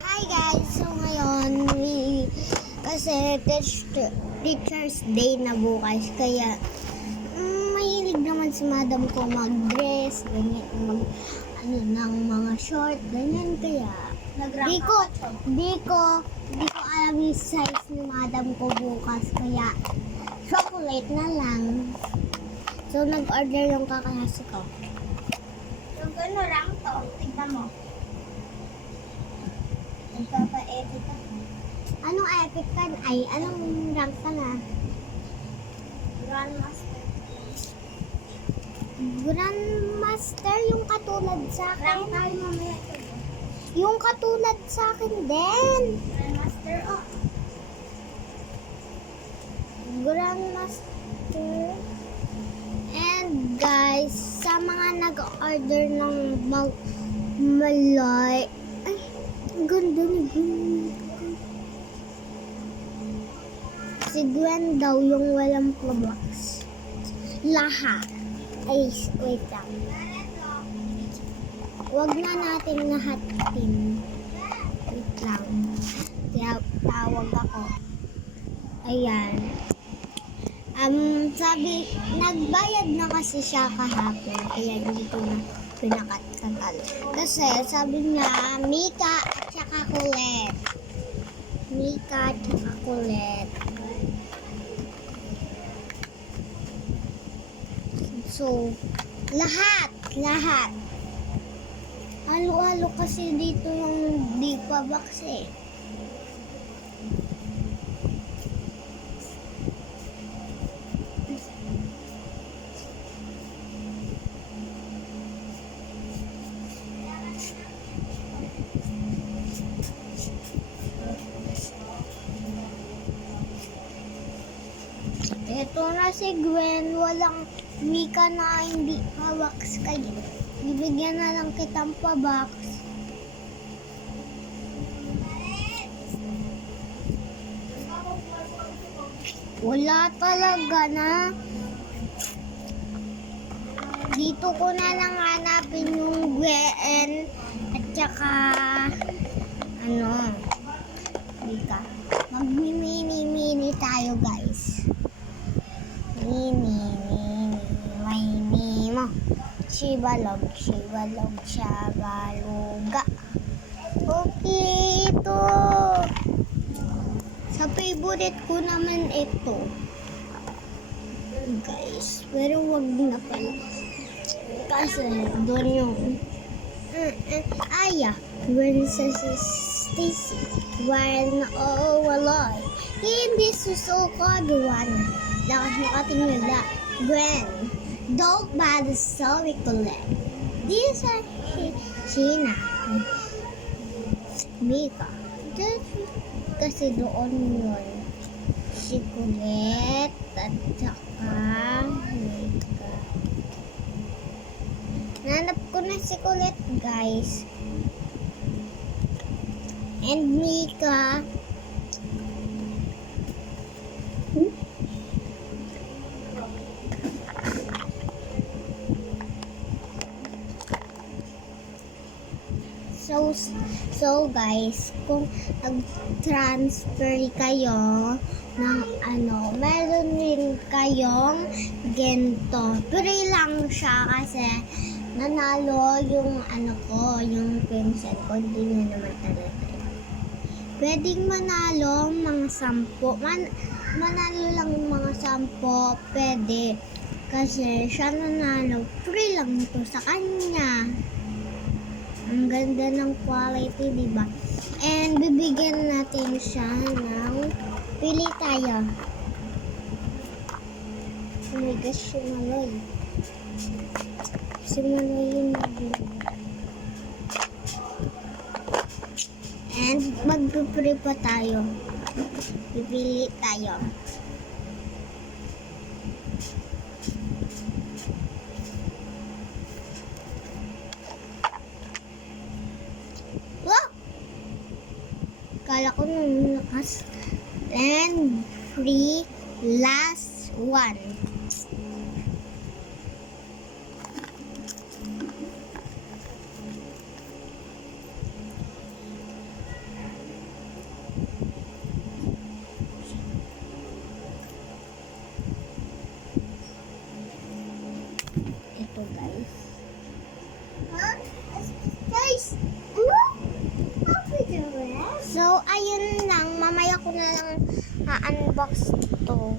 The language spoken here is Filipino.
Hi guys! So ngayon, kasi Teacher's Day na bukas, kaya mahilig naman si madam ko mag-dress, ganyan, ng mga short, ganyan, kaya di ko alam yung size ni madam ko bukas, kaya chocolate na lang. So nag-order yung kaklase ko. Yung gano'n lang to, tignan mo. Nagpapa-edit ako. Anong epic ka? Ay, anong rank ka na? Grandmaster. Grandmaster yung katulad sa Rank akin. tayo mamaya ito. Yung katulad sa akin din. Grandmaster, oh. Grandmaster. And guys, sa mga nag-order ng malay, ay, ang ganda ni Gwen. Si Gwen daw yung walang box. Lahat. Ay, wait lang. Huwag na natin lahatin. Wait lang. Kaya tawag ako. Ayan. Sabi, nagbayad na kasi siya kahapon. Kaya hindi ko na pinakatal. Kasi sabi niya, Mika at saka Kulit. Mika at saka Kulit. So, lahat. Halo-halo kasi dito yung di pa box eh. Ito na si Gwen, walang Mika na hindi pa-box kayo. Bibigyan na lang kitang pa-box. Wala talaga na. Dito ko na lang hanapin yung Gwen at saka Mika. Mag-mini tayo guys. Mini mo. Shibalog, shabaluga. Okay, ito. Sa favorite ko naman ito. Guys, pero wag na pala. Kasi doon yung Aya, when sa Stacy, while na wala. Hindi susuko doon. Lakas makatingin na. Gwen, don't bother so we collect. These are Sheena. Mika. Kasi doon yun. Si Colette at saka Mika. Nanap ko na si Colette guys. And Mika. So guys, kung nag-transfer kayo ng meron rin kayong gento. Free lang siya kasi nanalo yung yung pinsan ko. Hindi na naman talaga. Pwedeng manalo mga 10. Manalo lang mga 10. Pwede. Kasi siya nanalo. Free lang ito sa kanya. Ang ganda ng quality, di ba? And bibigyan natin siya ng pili tayo. Oh my gosh, si Maloy. Si Maloy yung nagbili. And magpipili pa tayo. Pipili tayo. Kala ko nung lakas. And free last one. guys. Huh? Guys, ano? So, ayun lang. Mamaya ko na lang unbox to.